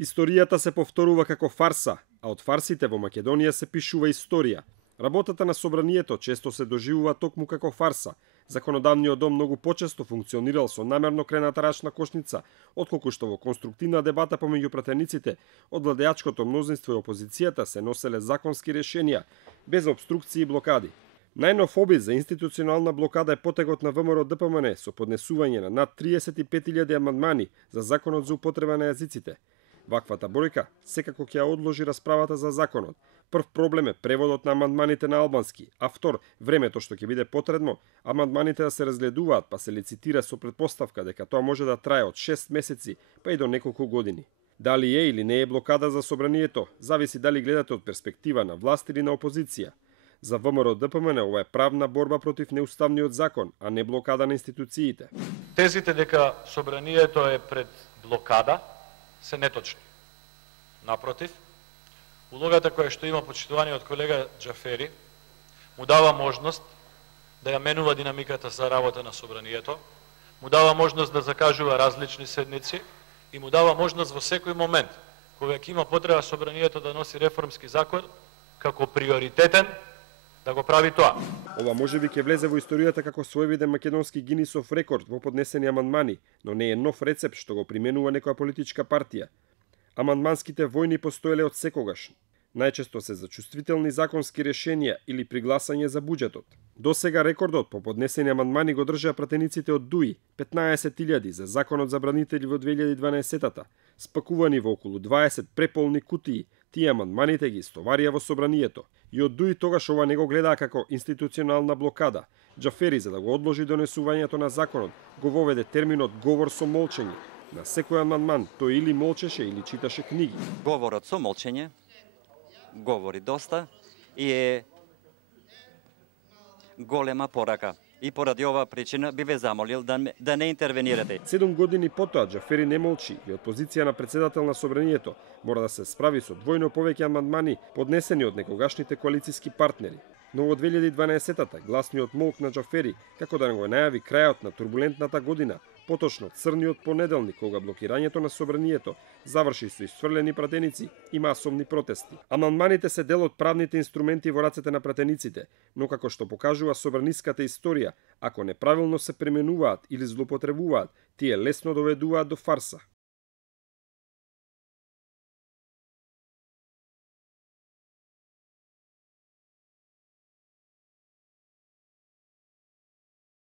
Историјата се повторува како фарса, а од фарсите во Македонија се пишува историја. Работата на собранието често се доживува токму како фарса. Законодавниот дом многу почесто функционирал со намерно крената рачна кошница, отколку што во конструктивна дебата помеѓу пратениците од владеачкото мнозинство и опозицијата се носеле законски решенија, без обструкции и блокади. Најнов обид за институционална блокада е потегот на ВМРО ДПМН со поднесување на над 35.000 амандмани за законот за употреба на јазиците. Ваквата бројка секако ќе ја одложи расправата за законот. Прв проблем е преводот на амандманите на албански, а втор, времето што ќе биде потребно, амандманите да се разгледуваат, па се лицитира со предпоставка дека тоа може да трае од 6 месеци, па и до неколку години. Дали е или не е блокада за собранието, зависи дали гледате од перспектива на власт или на опозиција. За ВМРО ДПМН ова е правна борба против неуставниот закон, а не блокада на институциите. Тезите дека собранието е пред блокада се неточни. Напротив, улогата која што има почитуваниот колега Џафери му дава можност да ја менува динамиката за работа на собранието, му дава можност да закажува различни седници и му дава можност во секој момент, кога ќе има потреба собранието да носи реформски закон, како приоритетен, да го прави тоа. Ова можеби ќе влезе во историјата како своевиден македонски Гинисов рекорд во поднесени амандмани, но не е нов рецепт што го применува некоја политичка партија. Амандманските војни постоеле од секогаш. Најчесто се за чувствителни законски решенија или при гласање за буџетот. До сега рекордот по поднесени амандмани го држаа пратениците од ДУИ, 15.000 за законот за бранители во 2012-та, спакувани во околу 20 преполни кутии. Тие амандманите ги истоварија во собранието. И од ДУИ тогаш ова не го гледаа како институционална блокада. Џафери, за да го одложи донесувањето на законот, го воведе терминот говор со молчење. На секој амандман тој или молчеше или читаше книги. Говорот со молчење говори доста и е голема порака. И поради оваа причина би ве замолил да не интервенирате. 7 години потоа Џафери не молчи и од позиција на председател на собранието мора да се справи со двојно повеќе амандмани поднесени од некогашните коалициски партнери. Но во 2012-та гласниот молк на Џафери како да го најави крајот на турбулентната година, поточно црниот понеделник кога блокирањето на собранието заврши со исфрлени пратеници и масовни протести. Амандманите се дел од правните инструменти во рацете на пратениците, но како што покажува собраниската историја, ако неправилно се применуваат или злоупотребуваат, тие лесно доведуваат до фарса.